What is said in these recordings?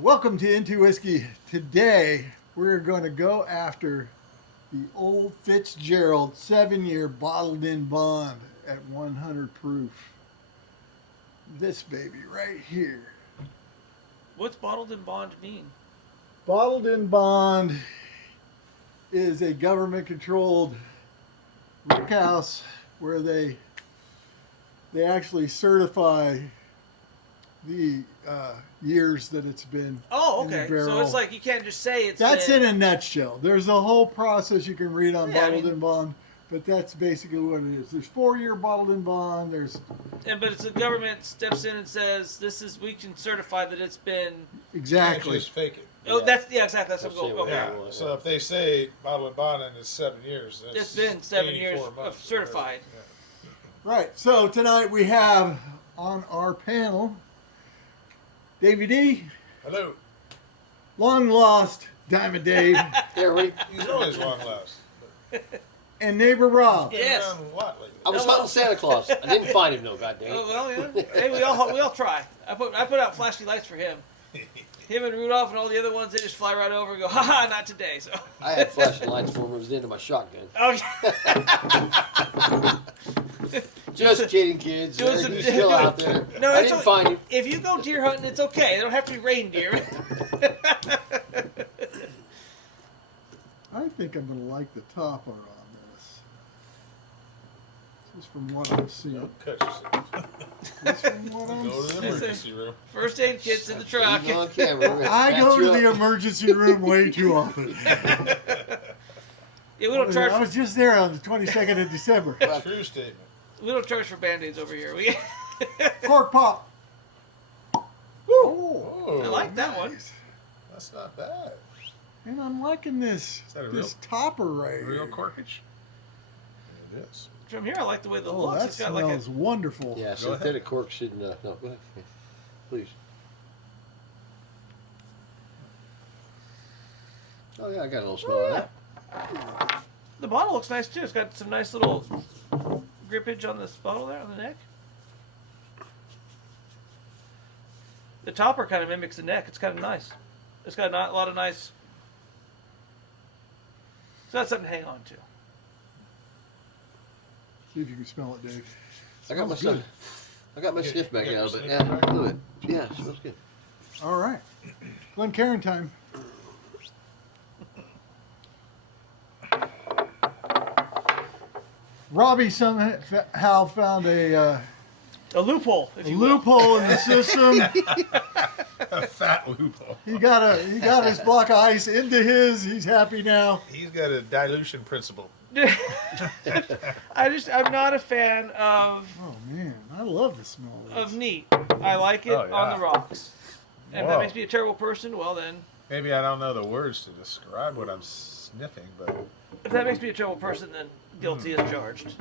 Welcome to Into Whiskey. Today we're going to go after the Old Fitzgerald 7-year bottled in bond at 100 proof. This baby right here. What's bottled in bond mean? Bottled in bond is a government controlled rickhouse where they actually certify the years that it's been. Oh, in the okay. barrel. So it's like you can't just say it's. That's been... in a nutshell. There's a whole process you can read on bottled in bond, but that's basically what it is. There's 4-year bottled in bond. But it's the government steps in and says we can certify that it's been. Exactly. You just fake it. Oh, exactly. That's what I'm going. Okay. Yeah. So if they say bottle and bond and it's 7 years, It's been 7 years of certified. Yeah. Right. So tonight we have on our panel Davey D, Hello. long lost Diamond Dave, He's always long last. and neighbor Rob. Yes. Been around a lot lately. I was hunting Santa Claus. I didn't find him, though. Goddamn. Oh well, yeah. Hey, we all try. I put out flashy lights for him. Him and Rudolph and all the other ones, they just fly right over and go, haha, not today. So I had flashing lights for him. It was the end of my shotgun. Okay. Just kidding, kids. Doing some- He's still out there. No, I it's didn't okay. find him. If you go deer hunting, it's okay. They don't have to be reindeer. I think I'm going to like the topper on this. Just from what I've seen. Don't cut yourself. Just from what I'm Go to the seeing. emergency room. First aid kit's in the truck. He's on camera. We're gonna I patch go you to the up. emergency room way too often. Yeah, we don't charge. I was just there on the 22nd of December. True statement. We don't charge for band-aids over here. We. Cork pop. Woo! Oh, I like that one. That's not bad. And I'm liking this that a this topper right here. Real corkage? It is. From here, I like the way the Oh, looks. that It's got smells like wonderful. Yeah, Go synthetic cork shouldn't. No, go ahead. Yeah. Please. Oh, yeah, I got a little smell of that. the bottle looks nice too. It's got some nice little grippage on this bottle there on the neck. The topper kind of mimics the neck. It's kind of nice. It's got a lot of nice. So that's something to hang on to. See if you can smell it, Dave. I got my Smells stuff. I got my You sniff bag got your out, but sniff yeah, bag? a little bit. Yeah, it smells good. All right. Glencairn time. Robbie somehow found a A loophole, if you will. loophole in the system. A fat loophole. He got his block of ice into his. He's happy now. He's got a dilution principle. I'm not a fan of Oh man, I love the smell of this. neat. I like it Oh, yeah. on the rocks. And if that Whoa. makes me a terrible person, well then. Maybe I don't know the words to describe what I'm sniffing, but If that makes me a terrible person, then guilty as charged.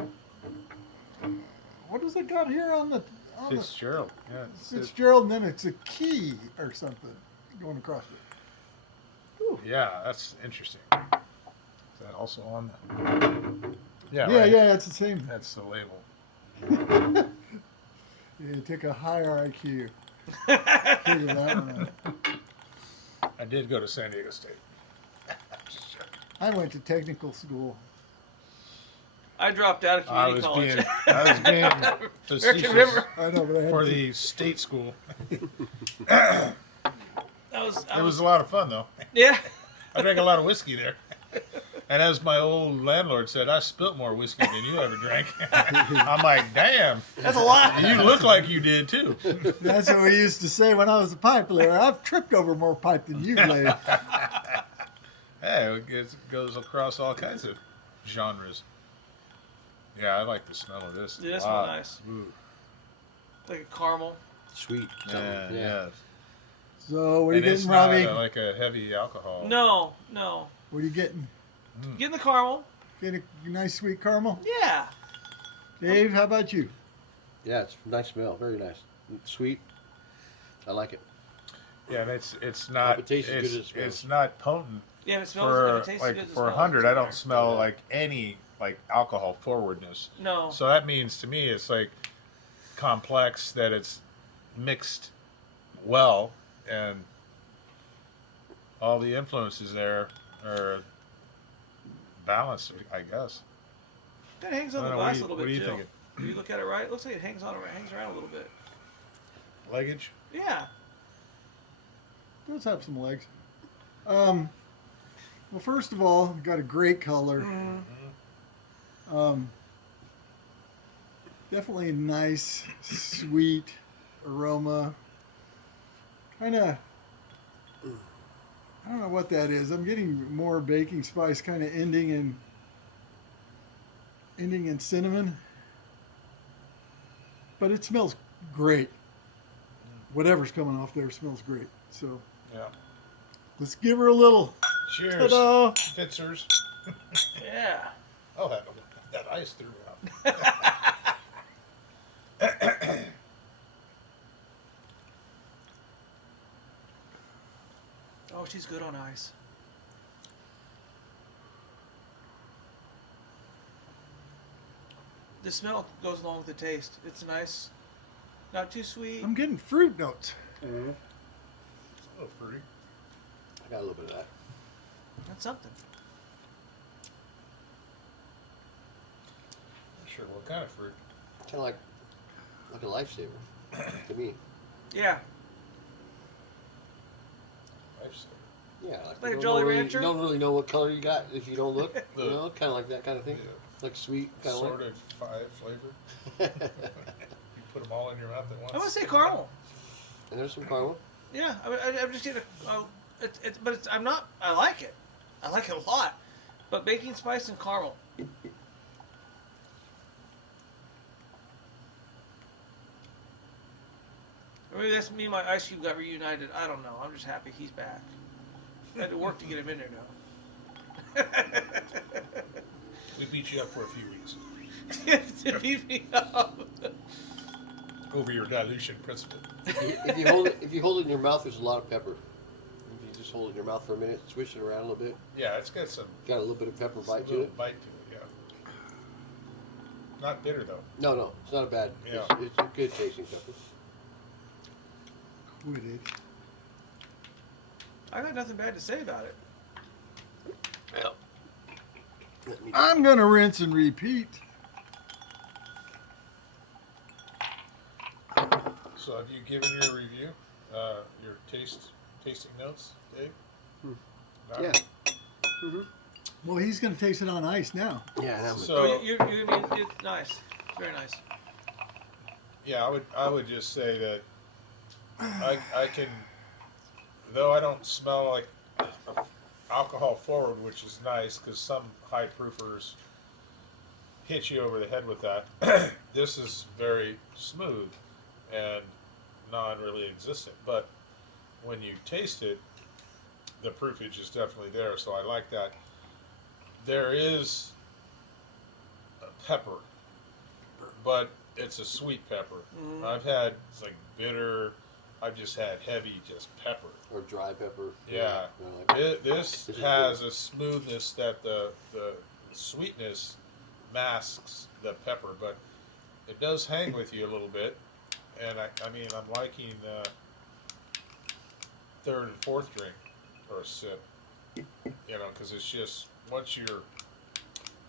What does it got here on the Fitzgerald. Yeah, Fitzgerald? And then it's a key or something going across it. yeah, that's interesting. Is that also on the... Yeah, Yeah, right. yeah, it's the same. That's the label. Yeah, take a higher IQ. Figure that one out. I did go to San Diego State. I went to technical school. I dropped out of I community was college. being American facetious River. I know, but I had for to, the state school. I It was a lot of fun though. yeah. I drank a lot of whiskey there. And as my old landlord said, I spilt more whiskey than you ever drank. I'm like, damn, That's a lot. you look like you did too. That's what we used to say when I was a pipe layer. I've tripped over more pipe than you've laid. Hey, it goes across all kinds of genres. Yeah, I like the smell of this. Yeah, a it smells lot. nice. Ooh. Like a caramel. Sweet. Yeah, something, yeah. So what are you And it's getting, not Robbie? like a heavy alcohol. No. What are you getting? Get in the caramel. Get a nice sweet caramel? Yeah. Dave, how about you? Yeah, it's a nice smell. Very nice. Sweet. I like it. Yeah, and it's not It tastes as good as it smells. it's not potent. Yeah, if it smells, For if it tastes like good, it for smells. 100, I don't smell like any like alcohol forwardness. No. So that means to me it's like complex, that it's mixed well, and all the influences there are balanced, I guess. It hangs on I the don't know, glass a little what bit, do you Jill. think? If you look at it right, it looks like it hangs around a little bit. Leggage? Yeah. Does have some legs. Well, first of all, got a great color. Definitely a nice, sweet aroma. Kind of, I don't know what that is. I'm getting more baking spice, kind of ending in cinnamon. But it smells great. Whatever's coming off there smells great. So Yeah. let's give her a little. Cheers. Ta-da! Fitzers. Yeah. Oh, that ice threw me off. Oh, she's good on ice. The smell goes along with the taste. It's nice. Not too sweet. I'm getting fruit notes. It's a little fruity. I got a little bit of that. That's something. Not sure what kind of fruit. Kind of like a lifesaver to me. Yeah. Lifesaver. Yeah, Like you a don't Jolly really, Rancher? You don't really know what color you got if you don't look. The- You know, kind of like that kind of thing. Yeah. Like sweet, kind of Assorted flavor. like. You put them all in your mouth at once. I want to say caramel. And there's some caramel. Yeah, I'm just getting I'm not. I like it. I like it a lot. But baking spice and caramel. Or maybe that's me and my ice cube got reunited. I don't know. I'm just happy he's back. I had to work to get him in there now. We beat you up for a few weeks To beat me up. over your dilution principle. If you hold it in your mouth, there's a lot of pepper. If you just hold it in your mouth for a minute, swish it around a little bit. Yeah, it's got some Got a little bit of pepper a bite to little it. bite to it. Yeah. Not bitter though. No, it's not a bad. Yeah. It's a good tasting pepper. Quit it. I got nothing bad to say about it. Yeah. Let me- I'm gonna rinse and repeat. So have you given your review, your tasting notes, Dave? Not- Yeah. Well, he's gonna taste it on ice now. Yeah, that was. So Oh, it's nice. It's very nice. yeah, I would just say that I can, though I don't smell like alcohol forward, which is nice because some high proofers hit you over the head with that. This is very smooth and non-really existent, but when you taste it, the proofage is definitely there. So I like that. There is a pepper, but it's a sweet pepper. I've had it's like bitter. I've just had heavy, just pepper. Or dry pepper. Yeah. I like This This is has good. a smoothness that the sweetness masks the pepper, but it does hang with you a little bit. And I mean, I'm liking third and fourth drink or a sip, you know, because it's just once you're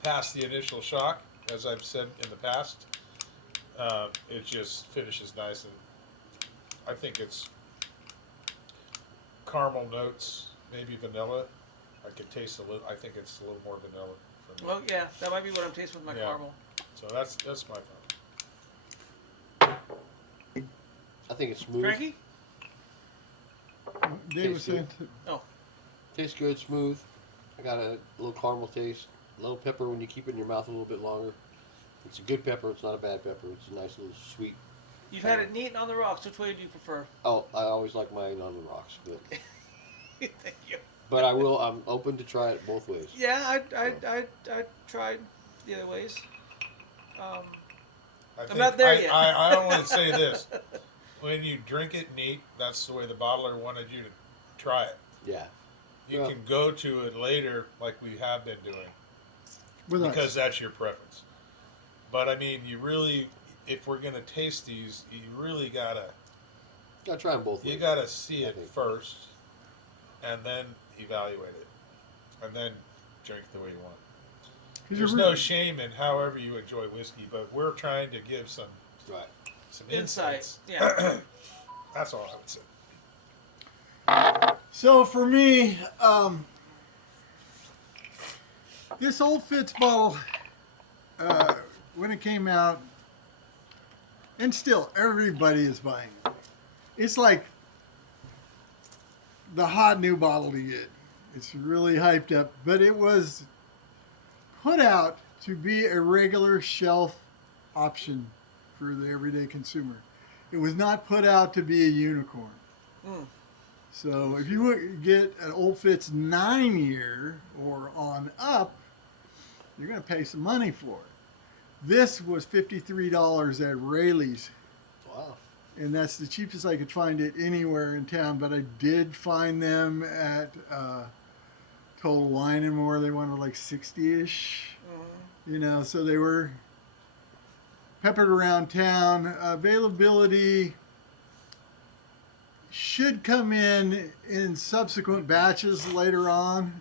past the initial shock, as I've said in the past, it just finishes nice, and I think it's caramel notes, maybe vanilla. I could taste a little. I think it's a little more vanilla for me. Well, yeah, that might be what I'm tasting with my Yeah. caramel. So that's my thought. I think it's smooth. Frankie? Dave was saying, Tastes good, smooth. I got a little caramel taste. A little pepper when you keep it in your mouth a little bit longer. It's a good pepper. It's not a bad pepper. It's a nice little sweet. You've had it neat and on the rocks. Which way do you prefer? Oh, I always like mine on the rocks, but Thank you. but I will. I'm open to try it both ways. Yeah, I tried the other ways. I I'm not there yet. I only say this: when you drink it neat, that's the way the bottler wanted you to try it. Yeah. You Well- can go to it later, like we have been doing, with because us. that's your preference. But I mean, you really, if we're gonna taste these, you really gotta Gotta try them both ways. see I it think. first, and then evaluate it, and then drink the way you want. 'Cause There's you're no re- shame in however you enjoy whiskey, but we're trying to give some Right. Insight. insights. Yeah. That's all I would say. So for me, this Old Fitz bottle, when it came out, and still everybody is buying it. It's like the hot new bottle to get. It's really hyped up, but it was put out to be a regular shelf option for the everyday consumer. It was not put out to be a unicorn. Mm. So if you get an Old Fitz 9-year or on up, you're going to pay some money for it. This was $53 at Rayleigh's, Wow. and that's the cheapest I could find it anywhere in town. But I did find them at Total Wine and More. They wanted like 60-ish, you know, so they were peppered around town. Availability should come in subsequent batches later on.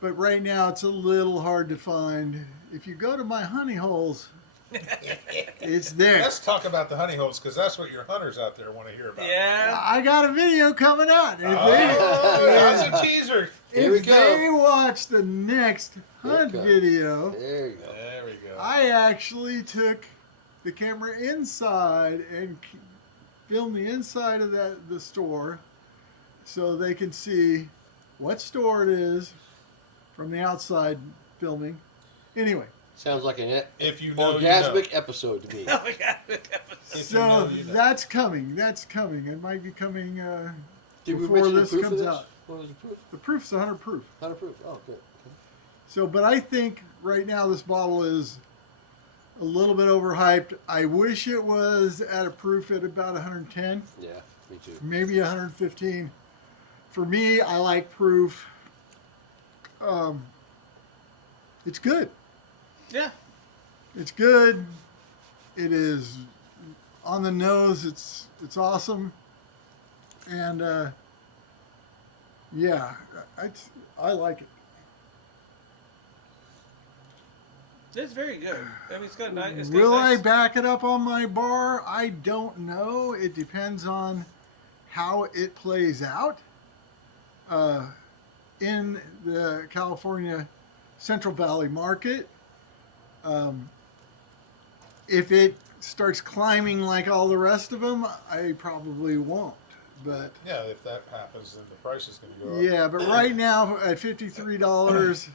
But right now it's a little hard to find. If you go to my honey holes, it's there. Let's talk about the honey holes, because that's what your hunters out there want to hear about. Yeah. I got a video coming out. If Oh, they, that's a teaser. Here we if go. they watch the next hunt Here it comes. video, There you go. There we go. I actually took the camera inside and filmed the inside of the store so they can see what store it is from the outside filming. Anyway, Sounds like an If you know, orgasmic episode to me. Oh my God. If you so know, you know. that's coming. That's coming. It might be coming Did we before mention the this proof of comes this? out. What was the proof? The proof's 100 proof. 100 proof. Oh, good. So, but I think right now this bottle is a little bit overhyped. I wish it was at a proof at about 110, Yeah, me too. maybe 115. For me, I like proof. It's good. Yeah. It's good. It is on the nose. It's awesome. And yeah, I like it. It's very good. I mean, it's got nice. It's got Will I nice. back it up on my bar? I don't know. It depends on how it plays out. In the California Central Valley market, if it starts climbing like all the rest of them, I probably won't. But Yeah, if that happens, then the price is going to go up. yeah, but right now at $53,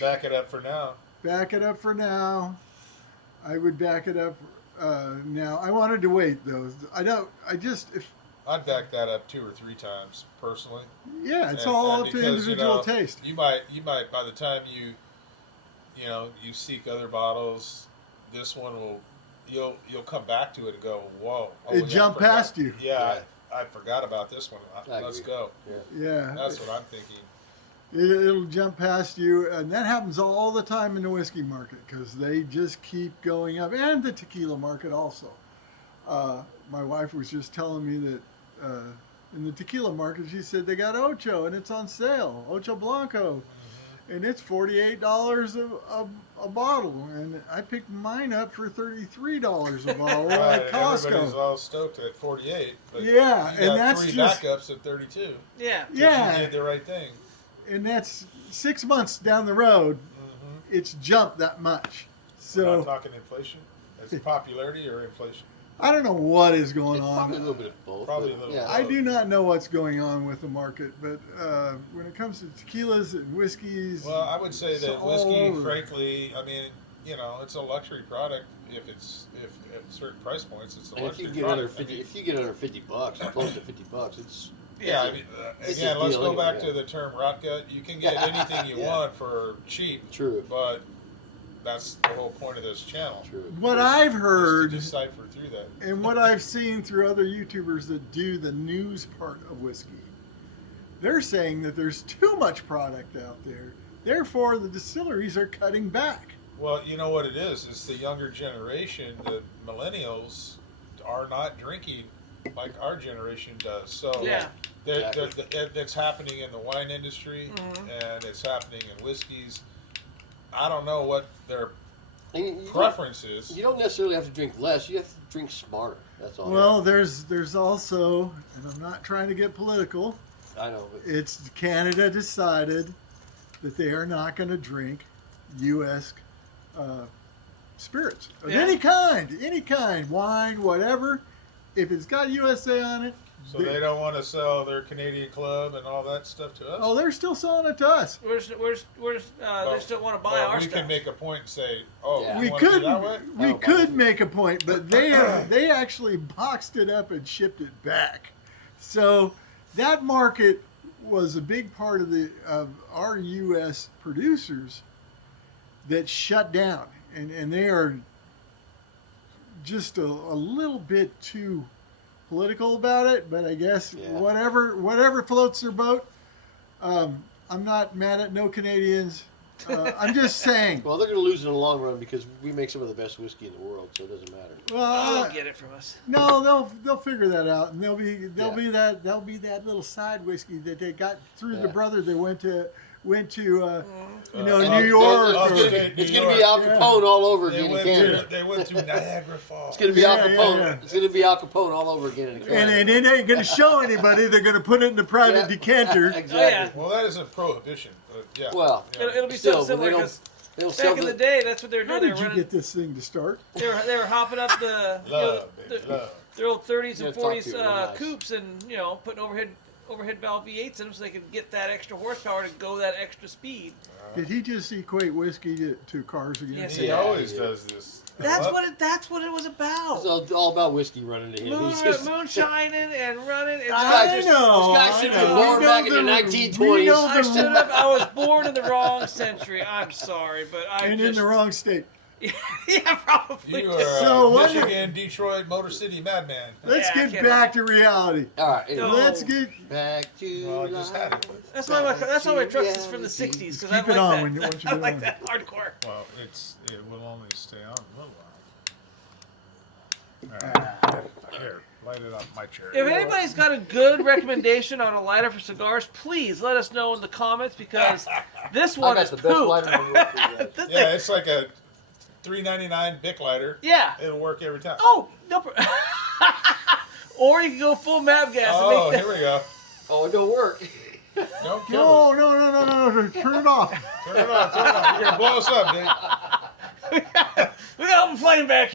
Back it up for now. back it up for now. I would back it up now. I wanted to wait though. I'd back that up 2 or 3 times personally. Yeah, it's And- all and up to because, individual you know, taste. You might by the time you seek other bottles, this one will you'll come back to it and go, whoa! It jumped past you. Yeah, I forgot about this one. I Let's agree. go. Yeah, That's what I'm thinking. it'll jump past you, and that happens all the time in the whiskey market because they just keep going up, and the tequila market also. My wife was just telling me that in the tequila market, she said they got Ocho and it's on sale, Ocho Blanco, and it's $48 a bottle, and I picked mine up for $33 a bottle Right, at and everybody's Costco. all stoked at 48. But Yeah, you and got that's 3 just- backups at 32. Yeah. 'Cause Yeah. you did the right thing. And that's 6 months down the road. It's jumped that much. We're not So talking inflation. Is popularity or inflation? I don't know what is going It's probably a on. little bit of both. Probably but a little yeah. I do not know what's going on with the market, but when it comes to tequilas and whiskeys, Well, I would say it's that all whiskey, over. frankly, I mean, it's a luxury product. If at certain price points, it's a And if you luxury get under product. 50, I mean, if you get under $50, close to $50, it's yeah, I mean, It's again, a let's deal go anyway, back yeah. to the term rot gut. You can get anything you Yeah. want for cheap, true. but that's the whole point of this channel. True. what I've is to heard decipher through that. and what I've seen through other YouTubers that do the news part of whiskey, they're saying that there's too much product out there. Therefore, the distilleries are cutting back. Well, you know what it is? It's the younger generation. The millennials are not drinking like our generation does. So Yeah. that's happening in the wine industry, and it's happening in whiskeys. I don't know what their And you preference is. You don't necessarily have to drink less. You have to drink smarter. That's all. Well, there's also, and I'm not trying to get political. I know. But It's Canada decided that they are not going to drink U.S. Spirits of Yeah. any kind, wine, whatever. If it's got USA on it, So they don't want to sell their Canadian Club and all that stuff to us. oh, they're still selling it to us. They just don't want to buy our we stuff. can make a point and say, "Oh, Yeah. you We want to could do that way?" we could make a point, but they actually boxed it up and shipped it back. So that market was a big part of our U.S. producers that shut down, and they are just a little bit too political about it. But I guess Yeah. whatever floats their boat. I'm not mad at no Canadians. I'm just saying. well, they're going to lose in the long run because we make some of the best whiskey in the world, so it doesn't matter. Oh, they'll get it from us. No, they'll figure that out, and they'll be Yeah. that little side whiskey that they got through the Yeah. brother that went to And New York. upstate It's New going to be York. Al Capone all over They again in went, Canada. they went through Niagara Falls. It's going to be Al Yeah, Capone. yeah. It's going to be Al Capone all over again in Canada. and it ain't going to show anybody. They're going to put it in the private Yeah. decanter. Exactly. Oh, yeah. Well, that isn't prohibition. But yeah. Well, Yeah. It'll be Still, so but similar they don't- because They don't sell back in the day, that's what they were How doing. They did were you running. get this thing to start? They were hopping up the Love, the- baby, love. their old 30s and Yeah, talk 40s to you, real nice. coupes and putting overhead valve V8s in them so they could get that extra horsepower to go that extra speed. Did he just equate whiskey to cars again? Yes, He Yeah, always yeah. does this. That's Love- what it was about. It's all about whiskey running to him. He's just, Moonshining and running. It's I just- know. this guy should have been I born know back in the the- 1920s. we know I should have. I was born in the wrong century. I'm sorry, but I And just in the wrong state. yeah, probably. You are a So what- Michigan, Detroit, Motor City madman. Let's Yeah, I get can't- back to reality. All right, anyway. No. Let's get Back to Well, I just had it. life. That's why my trucks is from the '60s because I Keep it like on that. when you want you I to like on. that hardcore. Well, it will only stay on a little while. All right. Here, light it up my chair. If anybody's got a good recommendation on a lighter for cigars, please let us know in the comments because this I one got is the best poop. lighter in the world for you guys. This Yeah, thing- it's like a $3.99 Bic lighter. yeah. It'll work every time. Oh, no. Or you can go full map gas and Oh, make here we go. Oh, it don't work. Don't kill no. Turn it off. us. Turn it on. You're going to blow us up, dude. We got open flame back